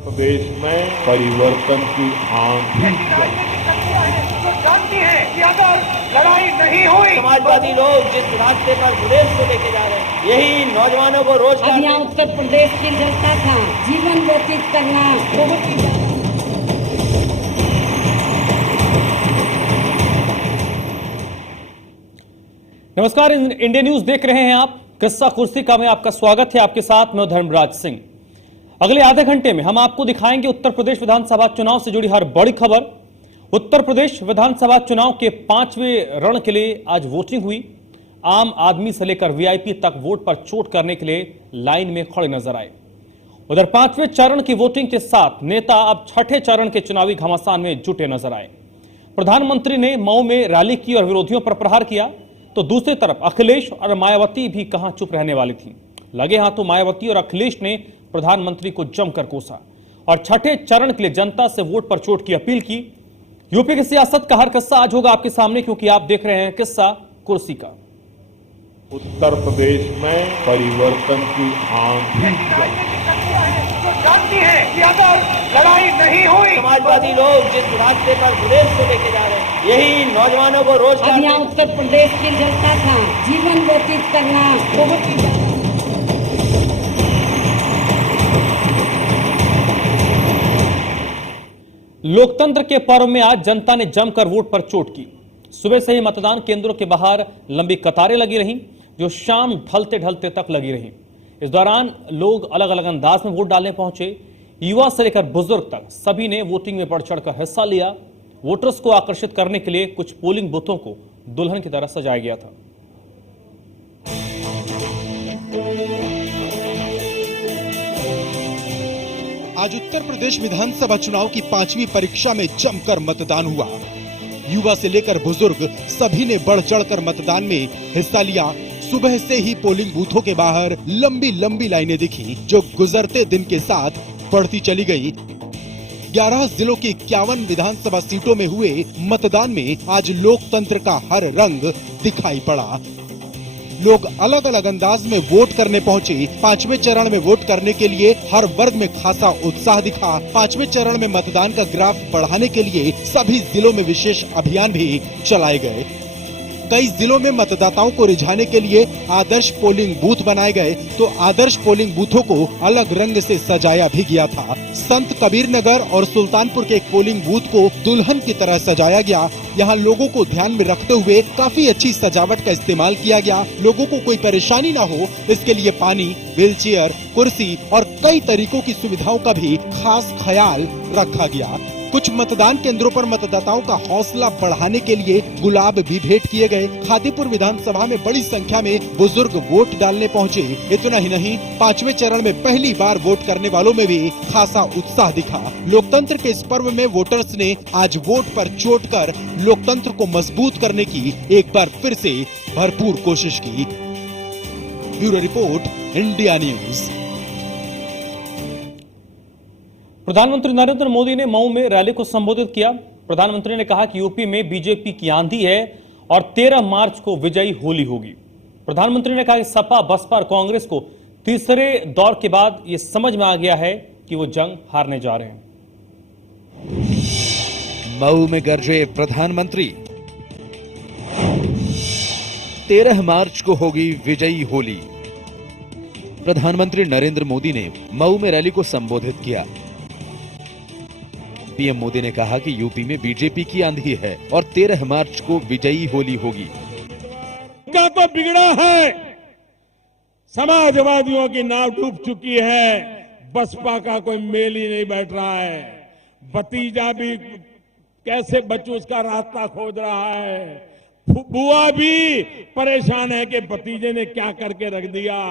प्रदेश में परिवर्तन की आंधी जानती है कि अगर लड़ाई नहीं हुई, समाजवादी लोग जिस रास्ते पर प्रदेश को लेके जा रहे हैं, यही नौजवानों को रोजगार। अब यहाँ उत्तर प्रदेश की जनता का जीवन व्यतीत करना बहुत ही ज्यादा। नमस्कार, इंडिया न्यूज देख रहे हैं आप। किस्सा कुर्सी का में आपका स्वागत है। आपके साथ मैं धर्मराज सिंह। अगले आधे घंटे में हम आपको दिखाएंगे उत्तर प्रदेश विधानसभा चुनाव से जुड़ी हर बड़ी खबर। उत्तर प्रदेश विधानसभा चुनाव के 5वें रण के लिए आज वोटिंग हुई। आम आदमी से लेकर वीआईपी तक वोट पर चोट करने के लिए लाइन में खड़े नजर आए। उधर 5वें चरण की वोटिंग के साथ नेता अब 6ठे चरण के चुनावी घमासान में जुटे नजर आए। प्रधानमंत्री ने मऊ में रैली की और विरोधियों पर प्रहार किया, तो दूसरी तरफ अखिलेश और मायावती भी कहां चुप रहने वाली थी। लगे हाथों मायावती और अखिलेश ने प्रधानमंत्री को जमकर कोसा और 6ठे चरण के लिए जनता से वोट पर चोट की अपील की। यूपी की सियासत का हर किस्सा आज होगा आपके सामने, क्योंकि आप देख रहे हैं किस्सा कुर्सी का। उत्तर प्रदेश में परिवर्तन की आंधी तो जानती है कि अगर लड़ाई नहीं हुई, समाजवादी लोग जिस रास्ते पर प्रदेश को लेके जा रहे हैं, यही नौजवानों को रोजगार। अब यहाँ उत्तर प्रदेश की जनता का जीवन व्यतीत करना बहुत ही ज्यादा। लोकतंत्र के पर्व में आज जनता ने जमकर वोट पर चोट की। सुबह से ही मतदान केंद्रों के बाहर लंबी कतारें लगी रहीं, जो शाम ढलते ढलते तक लगी रहीं। इस दौरान लोग अलग अलग अंदाज में वोट डालने पहुंचे। युवा से लेकर बुजुर्ग तक सभी ने वोटिंग में बढ़ चढ़कर हिस्सा लिया। वोटर्स को आकर्षित करने के लिए कुछ पोलिंग बूथों को दुल्हन की तरह सजाया गया था। आज उत्तर प्रदेश विधानसभा चुनाव की 5वीं परीक्षा में जमकर मतदान हुआ। युवा से लेकर बुजुर्ग सभी ने बढ़ चढ़कर मतदान में हिस्सा लिया। सुबह से ही पोलिंग बूथों के बाहर लंबी लंबी लाइनें दिखी, जो गुजरते दिन के साथ बढ़ती चली गई। 11 जिलों की 51 विधानसभा सीटों में हुए मतदान में आज लोकतंत्र का हर रंग दिखाई पड़ा। लोग अलग अलग अंदाज में वोट करने पहुंचे। 5वें चरण में वोट करने के लिए हर वर्ग में खासा उत्साह दिखा। 5वें चरण में मतदान का ग्राफ बढ़ाने के लिए सभी जिलों में विशेष अभियान भी चलाए गए। कई जिलों में मतदाताओं को रिझाने के लिए आदर्श पोलिंग बूथ बनाए गए, तो आदर्श पोलिंग बूथों को अलग रंग से सजाया भी गया था। संत कबीर नगर और सुल्तानपुर के एक पोलिंग बूथ को दुल्हन की तरह सजाया गया। यहाँ लोगों को ध्यान में रखते हुए काफी अच्छी सजावट का इस्तेमाल किया गया। लोगों को कोई परेशानी न हो, इसके लिए पानी, व्हीलचेयर, कुर्सी और कई तरीकों की सुविधाओं का भी खास ख्याल रखा गया। कुछ मतदान केंद्रों पर मतदाताओं का हौसला बढ़ाने के लिए गुलाब भी भेंट किए गए। खातीपुर विधानसभा में बड़ी संख्या में बुजुर्ग वोट डालने पहुंचे। इतना ही नहीं, 5वें चरण में पहली बार वोट करने वालों में भी खासा उत्साह दिखा। लोकतंत्र के इस पर्व में वोटर्स ने आज वोट पर चोट कर लोकतंत्र को मजबूत करने की एक बार फिर से भरपूर कोशिश की। Bureau report, India news. प्रधानमंत्री नरेंद्र मोदी ने मऊ में रैली को संबोधित किया। प्रधानमंत्री ने कहा कि यूपी में बीजेपी की आंधी है और 13 मार्च को विजयी होली होगी। प्रधानमंत्री ने कहा कि सपा, बसपा और कांग्रेस को तीसरे दौर के बाद यह समझ में आ गया है कि वो जंग हारने जा रहे हैं। मऊ में गरजे प्रधानमंत्री, 13 मार्च को होगी विजयी होली। प्रधानमंत्री नरेंद्र मोदी ने मऊ में रैली को संबोधित किया। पीएम मोदी ने कहा कि यूपी में बीजेपी की आंधी है और 13 मार्च को विजयी होली होगी। का तो बिगड़ा है, समाजवादियों की नाव डूब चुकी है, बसपा का कोई मेल ही नहीं बैठ रहा है। भतीजा भी कैसे बच्चों उसका रास्ता खोज रहा है। बुआ भी परेशान है कि भतीजे ने क्या करके रख दिया।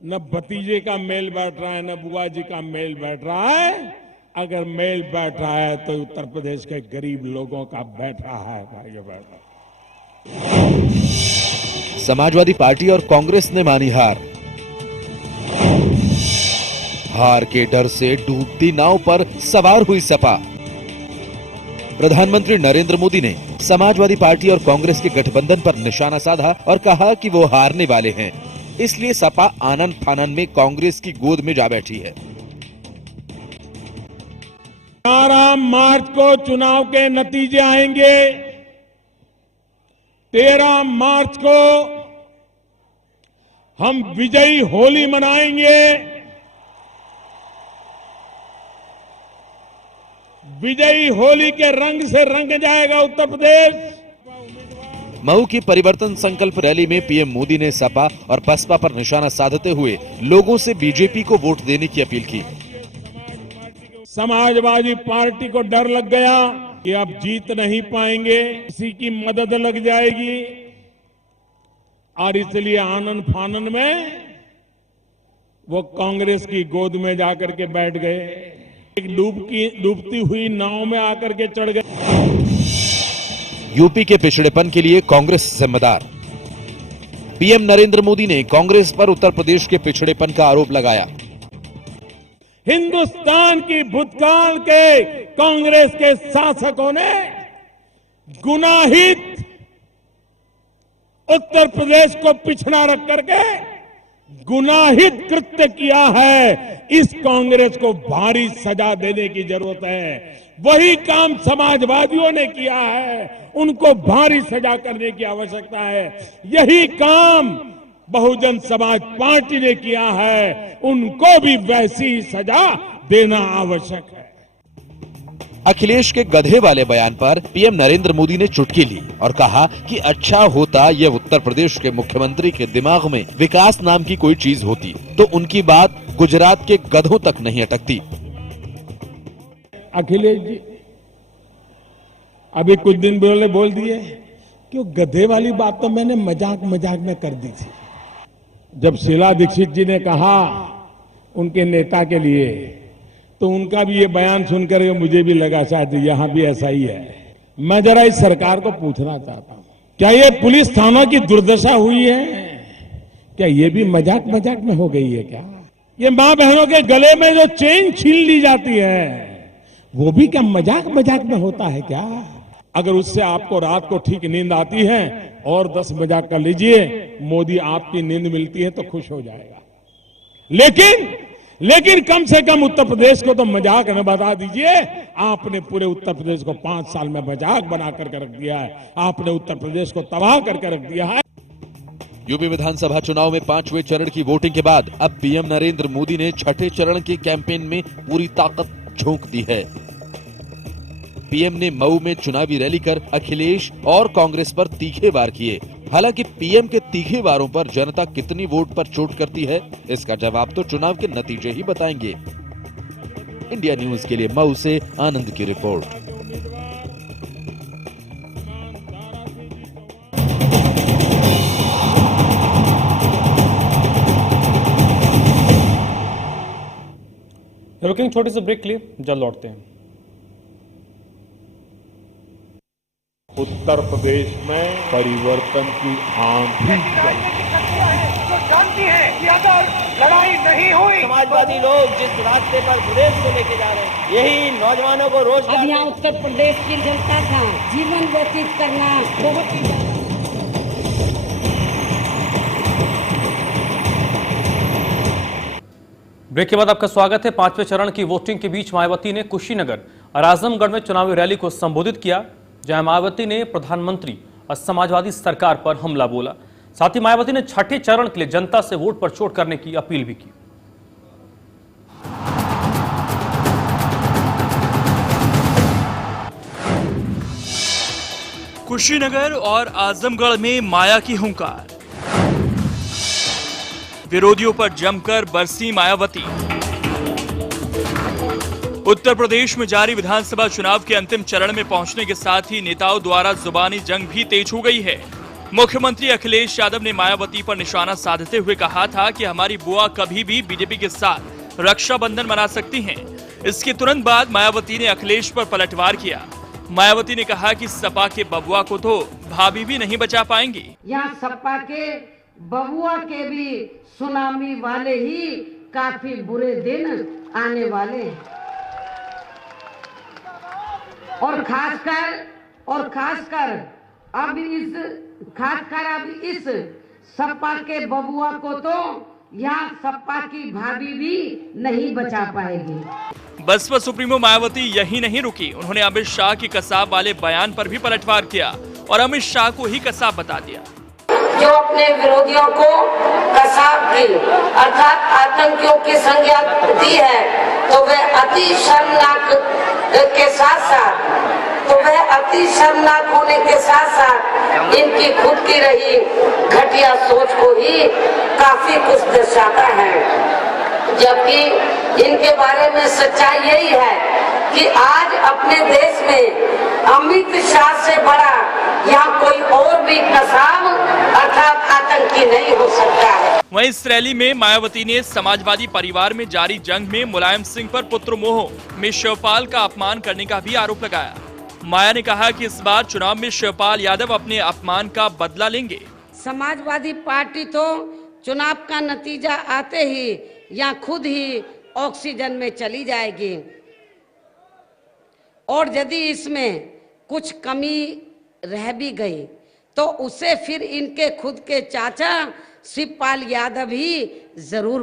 न भतीजे का मेल बैठ रहा है, न बुआ जी का मेल बैठ रहा है। अगर मेल बैठ रहा है तो उत्तर प्रदेश के गरीब लोगों का बैठ रहा है। भाई बैठ रहा है। समाजवादी पार्टी और कांग्रेस ने मानी हार। हार के डर से डूबती नाव पर सवार हुई सपा। प्रधानमंत्री नरेंद्र मोदी ने समाजवादी पार्टी और कांग्रेस के गठबंधन पर निशाना साधा और कहा कि वो हारने वाले हैं। इसलिए सपा आनन फानन में कांग्रेस की गोद में जा बैठी है। 11 मार्च को चुनाव के नतीजे आएंगे। 13 मार्च को हम विजयी होली मनाएंगे। विजयी होली के रंग से रंग जाएगा उत्तर प्रदेश। मऊ की परिवर्तन संकल्प रैली में पीएम मोदी ने सपा और बसपा पर निशाना साधते हुए लोगों से बीजेपी को वोट देने की अपील की। समाजवादी पार्टी को डर लग गया कि अब जीत नहीं पाएंगे, किसी की मदद लग जाएगी, और इसलिए आनन फानन में वो कांग्रेस की गोद में जाकर के बैठ गए। एक डूबती हुई नाव में आकर के चढ़ गए। यूपी के पिछड़ेपन के लिए कांग्रेस जिम्मेदार। पीएम नरेंद्र मोदी ने कांग्रेस पर उत्तर प्रदेश के पिछड़ेपन का आरोप लगाया। हिंदुस्तान की भूतकाल के कांग्रेस के शासकों ने गुनाहित उत्तर प्रदेश को पिछड़ा रख करके गुनाहित कृत्य किया है। इस कांग्रेस को भारी सजा देने की जरूरत है। वही काम समाजवादियों ने किया है, उनको भारी सजा करने की आवश्यकता है। यही काम बहुजन समाज पार्टी ने किया है, उनको भी वैसी ही सजा देना आवश्यक है। अखिलेश के गधे वाले बयान पर पीएम नरेंद्र मोदी ने चुटकी ली और कहा कि अच्छा होता यह उत्तर प्रदेश के मुख्यमंत्री के दिमाग में विकास नाम की कोई चीज होती तो उनकी बात गुजरात के गधों तक नहीं अटकती। अखिलेश जी अभी कुछ दिन पहले बोल दिए कि वो गधे वाली बात तो मैंने मजाक में कर दी थी। जब शीला दीक्षित जी ने कहा उनके नेता के लिए, तो उनका भी ये बयान सुनकर मुझे भी लगा शायद यहां भी ऐसा ही है। मैं जरा इस सरकार को पूछना चाहता हूं, क्या ये पुलिस थाना की दुर्दशा हुई है? क्या ये भी मजाक में हो गई है? क्या ये मां बहनों के गले में जो चेन छीन ली जाती है वो भी क्या मजाक में होता है क्या? अगर उससे आपको रात को ठीक नींद आती है और 10 मजाक कर लीजिए, मोदी आपकी नींद मिलती है तो खुश हो जाएगा। लेकिन कम से कम उत्तर प्रदेश को तो मजाक न बता दीजिए। आपने पूरे उत्तर प्रदेश को 5 साल में मजाक बना करके रख दिया है। आपने उत्तर प्रदेश को तबाह करके रख दिया है। यूपी विधानसभा चुनाव में 5वें चरण की वोटिंग के बाद अब पीएम नरेंद्र मोदी ने 6ठे चरण के कैंपेन में पूरी ताकत झोंक दी है। पीएम ने मऊ में चुनावी रैली कर अखिलेश और कांग्रेस पर तीखे वार किए। हालांकि पीएम के तीखे वारों पर जनता कितनी वोट पर चोट करती है, इसका जवाब तो चुनाव के नतीजे ही बताएंगे। इंडिया न्यूज के लिए मऊ से आनंद की रिपोर्ट। रुकेंगे छोटे से ब्रेक के लिए, जल्द लौटते हैं। उत्तर प्रदेश में परिवर्तन की आंधी राजनीतिक शक्तियां हैं जो जानती हैं कि अगर लड़ाई नहीं हुई, समाजवादी लोग जिस रास्ते पर प्रदेश को लेके जा रहे हैं, यही नौजवानों को अब रोजगार यहाँ उत्तर प्रदेश की जनता का जीवन व्यतीत करना बहुत ही ब्रेक के बाद आपका स्वागत है। 5वें चरण की वोटिंग के बीच मायावती ने कुशीनगर और आजमगढ़ में चुनावी रैली को संबोधित किया, जहां मायावती ने प्रधानमंत्री और समाजवादी सरकार पर हमला बोला। साथ ही मायावती ने 6ठे चरण के लिए जनता से वोट पर चोट करने की अपील भी की। कुशीनगर और आजमगढ़ में माया की हुंकार, विरोधियों पर जमकर बरसी मायावती। उत्तर प्रदेश में जारी विधानसभा चुनाव के अंतिम चरण में पहुंचने के साथ ही नेताओं द्वारा जुबानी जंग भी तेज हो गई है। मुख्यमंत्री अखिलेश यादव ने मायावती पर निशाना साधते हुए कहा था कि हमारी बुआ कभी भी बीजेपी के साथ रक्षाबंधन मना सकती हैं। इसके तुरंत बाद मायावती ने अखिलेश पर पलटवार किया। मायावती ने कहा कि सपा के बबुआ को तो भाभी भी नहीं बचा पाएंगी। यहाँ सपा के बबुआ के भी सुनामी वाले ही काफी बुरे दिन आने वाले हैं। और खासकर अब इस सपा के बबुआ को तो यहाँ सपा की भाभी भी नहीं बचा पाएगी। बसपा सुप्रीमो मायावती यही नहीं रुकी, उन्होंने अमित शाह के कसाब वाले बयान पर भी पलटवार किया और अमित शाह को ही कसाब बता दिया। जो अपने विरोधियों को कसाब की अर्थात आतंकियों की संज्ञा दी है, तो वह अति शर्मनाक के साथ होने के साथ इनकी खुद की रही घटिया सोच को ही काफी कुछ दर्शाता है। जबकि इनके बारे में सच्चाई यही है कि आज अपने देश में अमित शाह से बड़ा यहाँ कोई और भी कसाब अर्थात आतंकी नहीं हो सकता है। वहीं इस रैली में मायावती ने समाजवादी परिवार में जारी जंग में मुलायम सिंह पर पुत्र मोह में शिवपाल का अपमान करने का भी आरोप लगाया। माया ने कहा कि इस बार चुनाव में शिवपाल यादव अपने अपमान का बदला लेंगे। समाजवादी पार्टी तो चुनाव का नतीजा आते ही या खुद ही ऑक्सीजन में चली जाएगी और यदि इसमें कुछ कमी रह भी गई तो उसे फिर इनके खुद के चाचा शिवपाल यादव ही जरूर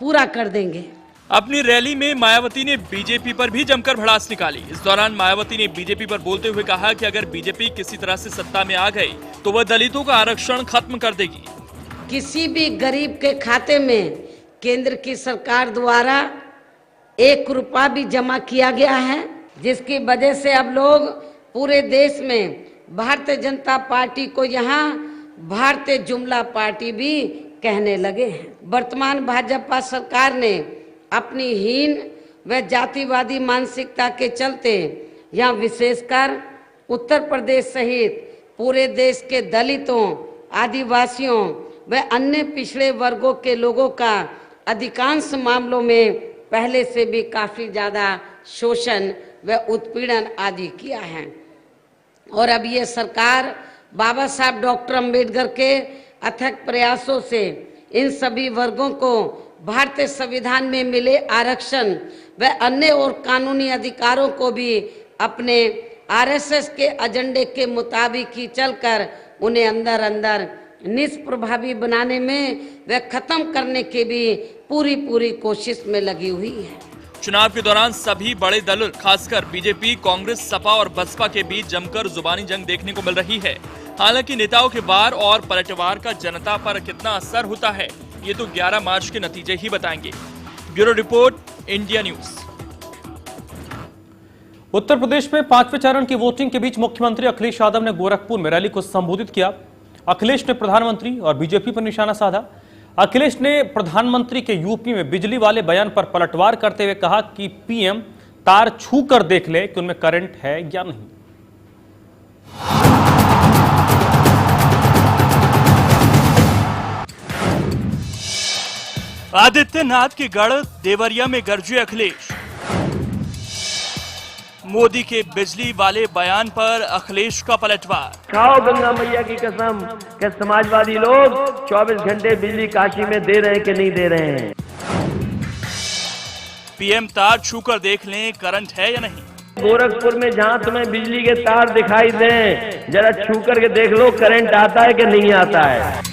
पूरा कर देंगे। अपनी रैली में मायावती ने बीजेपी पर भी जमकर भड़ास निकाली। इस दौरान मायावती ने बीजेपी पर बोलते हुए कहा कि अगर बीजेपी किसी तरह से सत्ता में आ गई तो वह दलितों का आरक्षण खत्म कर देगी। किसी भी गरीब के खाते में केंद्र की सरकार द्वारा 1 रुपया भी जमा किया गया है, जिसकी वजह से अब लोग पूरे देश में भारतीय जनता पार्टी को यहाँ भारतीय जुमला पार्टी भी कहने लगे हैं। वर्तमान भाजपा सरकार ने अपनी हीन व जातिवादी मानसिकता के चलते यहाँ विशेषकर उत्तर प्रदेश सहित पूरे देश के दलितों, आदिवासियों व अन्य पिछड़े वर्गों के लोगों का अधिकांश मामलों में पहले से भी काफी ज्यादा शोषण व उत्पीड़न आदि किया है। और अब ये सरकार बाबा साहब डॉक्टर अंबेडकर के अथक प्रयासों से इन सभी वर्गों को भारतीय संविधान में मिले आरक्षण व अन्य और कानूनी अधिकारों को भी अपने आरएसएस के एजेंडे के मुताबिक ही चलकर उन्हें अंदर अंदर निष्प्रभावी बनाने में व खत्म करने की भी पूरी कोशिश में लगी हुई है। चुनाव के दौरान सभी बड़े दल खासकर बीजेपी, कांग्रेस, सपा और बसपा के बीच जमकर जुबानी जंग देखने को मिल रही है। हालांकि नेताओं के वार और पलटवार का जनता पर कितना असर होता है ये तो 11 मार्च के नतीजे ही बताएंगे। Bureau report, India news. Uttar Pradesh में 5वें चरण की वोटिंग के बीच मुख्यमंत्री अखिलेश यादव ने गोरखपुर में रैली को संबोधित किया। अखिलेश ने प्रधानमंत्री और बीजेपी पर निशाना साधा। अखिलेश ने प्रधानमंत्री के यूपी में बिजली वाले बयान पर पलटवार करते हुए कहा कि पीएम तार छू कर देख ले कि उनमें करंट है या नहीं। आदित्यनाथ के गढ़ देवरिया में गरजे अखिलेश। मोदी के बिजली वाले बयान पर अखिलेश का पलटवार। खाओ गंगा मैया की कसम कि समाजवादी लोग 24 घंटे बिजली काशी में दे रहे हैं कि नहीं दे रहे हैं। पीएम तार छूकर देख लें करंट है या नहीं। गोरखपुर में जहां तुम्हें बिजली के तार दिखाई दें, जरा छू करके देख लो करंट आता है कि नहीं आता है।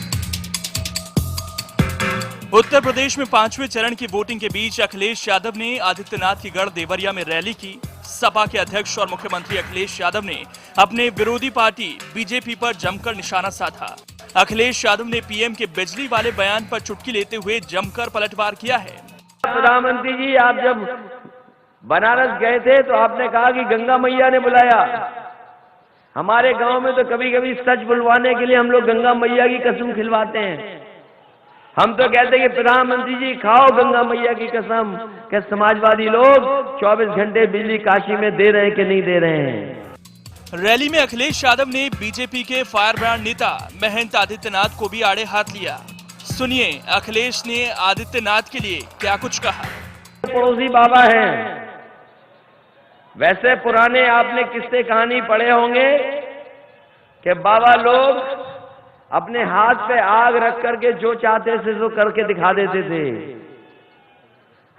उत्तर प्रदेश में 5वें चरण की वोटिंग के बीच अखिलेश यादव ने आदित्यनाथ की गढ़ देवरिया में रैली की। सपा के अध्यक्ष और मुख्यमंत्री अखिलेश यादव ने अपने विरोधी पार्टी बीजेपी पर जमकर निशाना साधा। अखिलेश यादव ने पीएम के बिजली वाले बयान पर चुटकी लेते हुए जमकर पलटवार किया है। प्रधानमंत्री जी, आप जब बनारस गए थे तो आपने कहा कि गंगा मैया ने बुलाया। हमारे गांव में तो कभी कभी सच बुलवाने के लिए हम लोग गंगा मैया की कसम खिलवाते हैं। हम तो कहते हैं कि प्रधानमंत्री जी खाओ गंगा मैया की कसम कि समाजवादी लोग 24 घंटे बिजली काशी में दे रहे हैं कि नहीं दे रहे हैं। रैली में अखिलेश यादव ने बीजेपी के फायर ब्रांड नेता महंत आदित्यनाथ को भी आड़े हाथ लिया। सुनिए अखिलेश ने आदित्यनाथ के लिए क्या कुछ कहा। पड़ोसी बाबा हैं, वैसे पुराने आपने किस्से कहानी पढ़े होंगे कि बाबा लोग अपने हाथ पे आग रख करके जो चाहते थे वो करके दिखा देते थे।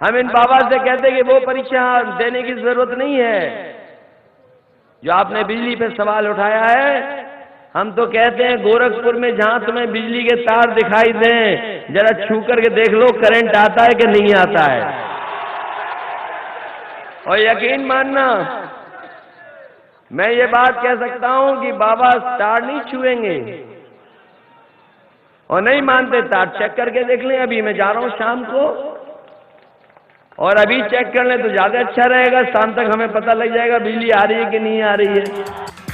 हम इन बाबा से कहते कि वो परीक्षा देने की जरूरत नहीं है। जो आपने बिजली पे सवाल उठाया है, हम तो कहते हैं गोरखपुर में जहां तुम्हें बिजली के तार दिखाई दें, जरा छू करके देख लो करंट आता है कि नहीं आता है। और यकीन मानना, मैं ये बात कह सकता हूं कि बाबा तार नहीं छुएंगे। और नहीं मानते तार चेक करके देख लें। अभी मैं जा रहा हूं शाम को, और अभी चेक कर लें तो ज्यादा अच्छा रहेगा। शाम तक हमें पता लग जाएगा बिजली आ रही है कि नहीं आ रही है।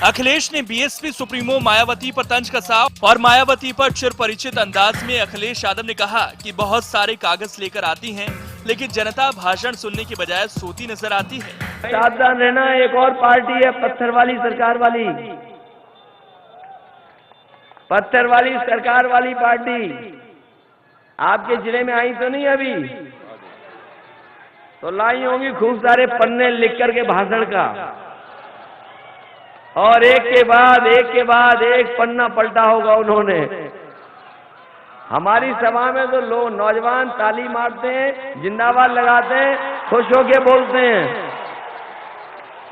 अखिलेश ने बीएसपी सुप्रीमो मायावती पर तंज कसा और मायावती पर चिर परिचित अंदाज में अखिलेश यादव ने कहा कि बहुत सारे कागज लेकर आती हैं, लेकिन जनता भाषण सुनने की बजाय सोती नजर आती है। सावधान रहना, एक और पार्टी है पत्थर वाली सरकार वाली, पत्थर वाली सरकार वाली पार्टी आपके जिले में आई तो नहीं अभी? तो लाई होंगी खूब सारे पन्ने लिख करके भाषण का, और एक के बाद एक पन्ना पलटा होगा उन्होंने। हमारी सभा में तो लोग नौजवान ताली मारते हैं, जिंदाबाद लगाते हैं, खुश होके बोलते हैं।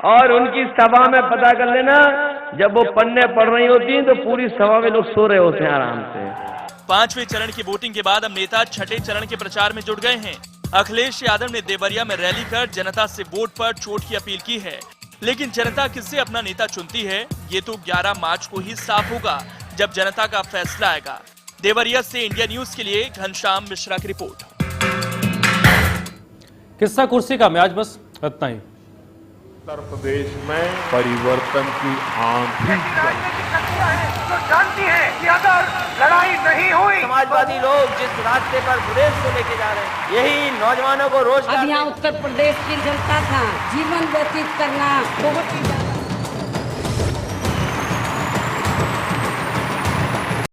और उनकी सभा में पता कर लेना, जब वो पन्ने पढ़ रही होती हैं तो पूरी सभा में लोग सो रहे होते हैं आराम से। 5वें चरण की वोटिंग के बाद अब नेता छठे चरण के प्रचार में जुट गए हैं। अखिलेश यादव ने देवरिया में रैली कर जनता से वोट पर चोट की अपील की है, लेकिन जनता किससे अपना नेता चुनती है ये तो 11 मार्च को ही साफ होगा, जब जनता का फैसला आएगा। देवरिया से इंडिया न्यूज के लिए घनश्याम मिश्रा की रिपोर्ट। किस्सा कुर्सी का मैच बस इतना ही। उत्तर प्रदेश में परिवर्तन की आंधी राजनीतिक शक्तियां हैं जो जानती हैं कि अगर लड़ाई नहीं हुई, समाजवादी लोग जिस रास्ते पर प्रदेश को लेके जा रहे हैं, यही नौजवानों को रोजगार। अब यहाँ उत्तर प्रदेश की जनता का जीवन व्यतीत करना बहुत ही